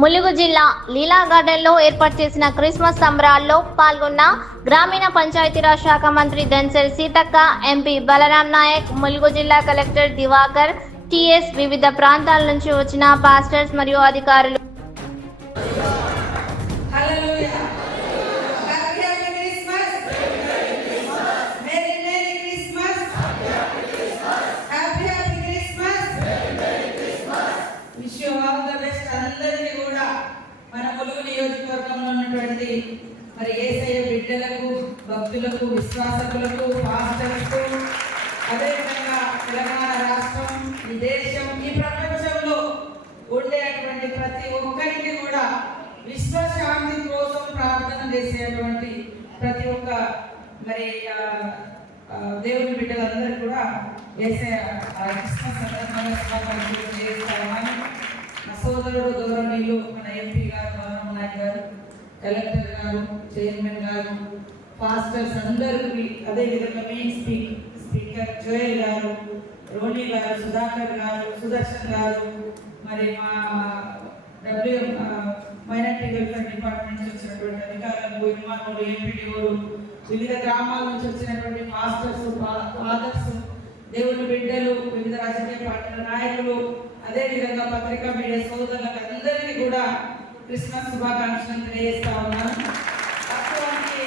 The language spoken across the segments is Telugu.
ములుగు జిల్లా లీలా గార్డెన్లో ఏర్పాటు చేసిన క్రిస్మస్ సంబరాల్లో పాల్గొన్న గ్రామీణ పంచాయతీరాజ్ శాఖ మంత్రి దన్సరి సీతక్క ఎంపీ బలరాం నాయక్ ములుగు జిల్లా కలెక్టర్ దివాకర్ టిఎస్ వివిధ ప్రాంతాల నుంచి వచ్చిన పాస్టర్స్ మరియు అధికారులు. ఉన్నటువంటి మరి ఏసయ్య బిడ్డలకు భక్తులకు విశ్వాసకులకు పాస్టర్లకు అదేవిధంగా తెలంగాణ రాష్ట్రం ఈ దేశం ఈ ప్రపంచంలో ఉండేటువంటి ప్రతి ఒక్కరికి కూడా విశ్వశాంతి కోసం ప్రార్థన చేసేటువంటి ప్రతి ఒక్క మరి దేవుని బిడ్డలందరూ కూడా వేసే క్రిస్మస్ సందర్భంగా శుభాకాంక్షలు చేస్తామని మా సోదరుడు గౌరవనీయులు మన ఎంపీ గారు గౌరవ నాయక్ గారు కలెక్టర్ గారు చైర్మన్ గారు పాస్టర్స్ అందరికీ అదేవిధంగా మెయిన్ స్పీక్ స్పీకర్ జోయల్ గారు రోని గారు సుధాకర్ గారు సుదర్శన్ గారు మరి మా డబ్ల్యూ మైనార్టీ వెల్ఫేర్ డిపార్ట్మెంట్ నుంచి వచ్చినటువంటి అధికారులు ఎంఆర్ఓలు ఎంపీడీఓలు వివిధ గ్రామాల నుంచి వచ్చినటువంటి మాస్టర్స్ ఫాదర్స్ దేవుని బిడ్డలు వివిధ రాజకీయ పార్టీల నాయకులు అదేవిధంగా పత్రికా మీడియా సోదరులకు అందరికీ కూడా క్రిస్మస్ శుభాకాంక్షలు తెలియజేస్తా ఉన్నాను. వాస్తవానికి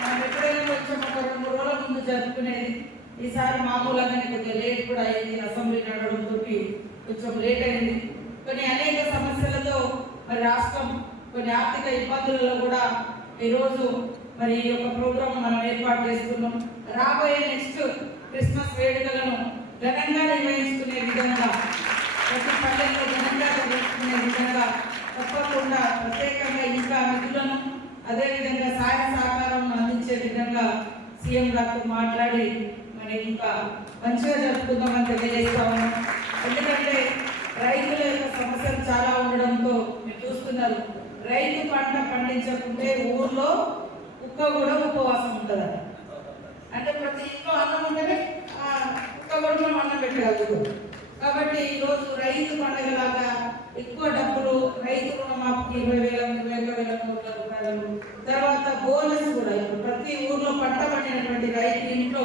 మనం ఎప్పుడైనా కొంచెం ఒక రెండు రోజుల ముందు జరుపుకునేది ఈసారి మామూలుగానే కొద్దిగా లేట్ కూడా అయింది అసెంబ్లీ నడవడంతో కొంచెం లేట్ అయింది. కొన్ని అనేక సమస్యలతో మరి రాష్ట్రం కొన్ని ఆర్థిక ఇబ్బందులలో కూడా ఈరోజు మరి ఈ యొక్క ప్రోగ్రాం మనం ఏర్పాటు చేసుకున్నాం. రాబోయే నెక్స్ట్ క్రిస్మస్ వేడుకలను ఘనంగా నిర్వహించుకునే విధంగా ప్రతి పల్లెల్లో ఘనంగా నిర్వహించుకునే విధంగా తప్పకుండా ప్రత్యేకంగా ఇంకా నిధులను అదేవిధంగా సహాయ సహకారం అందించే విధంగా సీఎం గారితో మాట్లాడి మరి ఇంకా మంచిగా జరుపుకుందామని తెలియజేస్తాము ఎందుకంటే రైతుల యొక్క సమస్యలు చాలా ఉండడంతో మీరు చూస్తున్నారు రైతు పంట పండించకుంటే ఊర్లో కుక్క కూడా ఉపవాసం ఉంటుంది అంటే ప్రతి ఇంట్లో అన్నం ఉంటేనే ఆ కుక్క కూడా మనం అన్నం పెట్టగలుగుతాం. కాబట్టి ఈరోజు రైతు పండుగలాగా ఎక్కువ డబ్బు పడినటువంటి రైతు ఇంట్లో